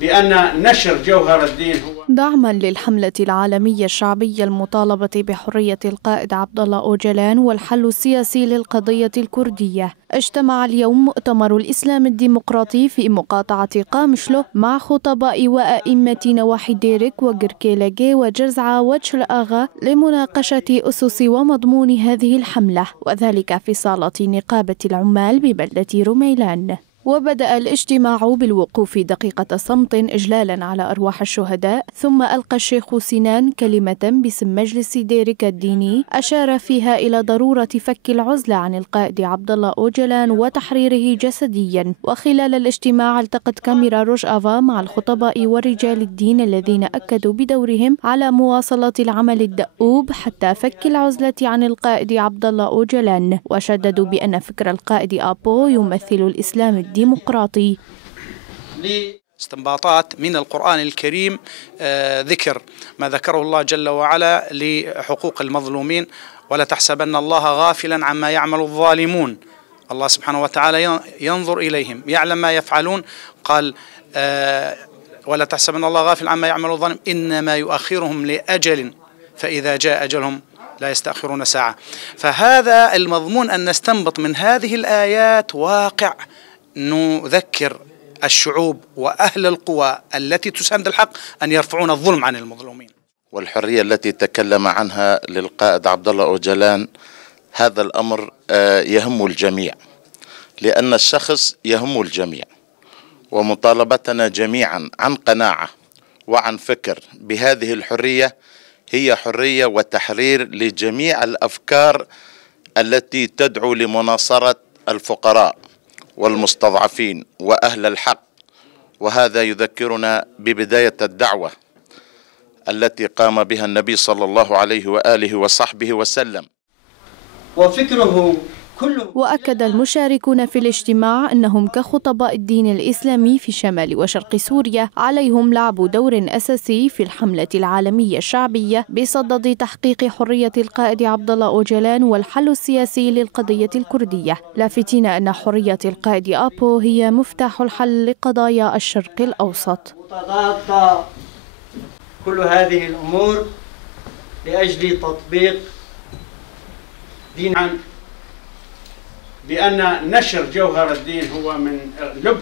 بأن نشر جوهر الدين هو دعما للحملة العالمية الشعبية المطالبة بحرية القائد عبد الله أوجلان والحل السياسي للقضية الكردية. اجتمع اليوم مؤتمر الإسلام الديمقراطي في مقاطعة قامشلو مع خطباء وأئمة نواحي ديرك وقركيلجي وجرزعة وجل آغا لمناقشة أسس ومضمون هذه الحملة، وذلك في صالة نقابة العمال ببلدة رميلان. وبدأ الاجتماع بالوقوف دقيقة صمت إجلالا على أرواح الشهداء، ثم ألقى الشيخ سنان كلمة باسم مجلس ديرك الديني أشار فيها إلى ضرورة فك العزلة عن القائد عبد الله أوجلان وتحريره جسديا. وخلال الاجتماع التقت كاميرا روج آفا مع الخطباء ورجال الدين الذين أكدوا بدورهم على مواصلة العمل الدؤوب حتى فك العزلة عن القائد عبد الله أوجلان، وشددوا بأن فكر القائد آبو يمثل الإسلام الديمقراطي. استنباطات من القرآن الكريم، ذكر ما ذكره الله جل وعلا لحقوق المظلومين، ولا تحسبن الله غافلا عما يعمل الظالمون. الله سبحانه وتعالى ينظر إليهم، يعلم ما يفعلون. قال ولا تحسبن الله غافلا عما يعمل الظالم إنما يؤخرهم لأجل فإذا جاء أجلهم لا يستأخرون ساعة. فهذا المضمون أن نستنبط من هذه الآيات واقع نذكر الشعوب وأهل القوى التي تساند الحق أن يرفعون الظلم عن المظلومين. والحرية التي تكلم عنها للقائد عبد الله أوجلان، هذا الأمر يهم الجميع، لأن الشخص يهم الجميع، ومطالبتنا جميعا عن قناعة وعن فكر بهذه الحرية هي حرية وتحرير لجميع الأفكار التي تدعو لمناصرة الفقراء والمستضعفين وأهل الحق. وهذا يذكرنا ببداية الدعوة التي قام بها النبي صلى الله عليه وآله وصحبه وسلم. وفكره وأكد المشاركون في الاجتماع أنهم كخطباء الدين الإسلامي في شمال وشرق سوريا عليهم لعب دور أساسي في الحملة العالمية الشعبية بصدد تحقيق حرية القائد عبد الله أوجلان والحل السياسي للقضية الكردية، لافتين أن حرية القائد آبو هي مفتاح الحل لقضايا الشرق الأوسط. تتضاد كل هذه الأمور لأجل تطبيق دين بأن نشر جوهر الدين هو من لب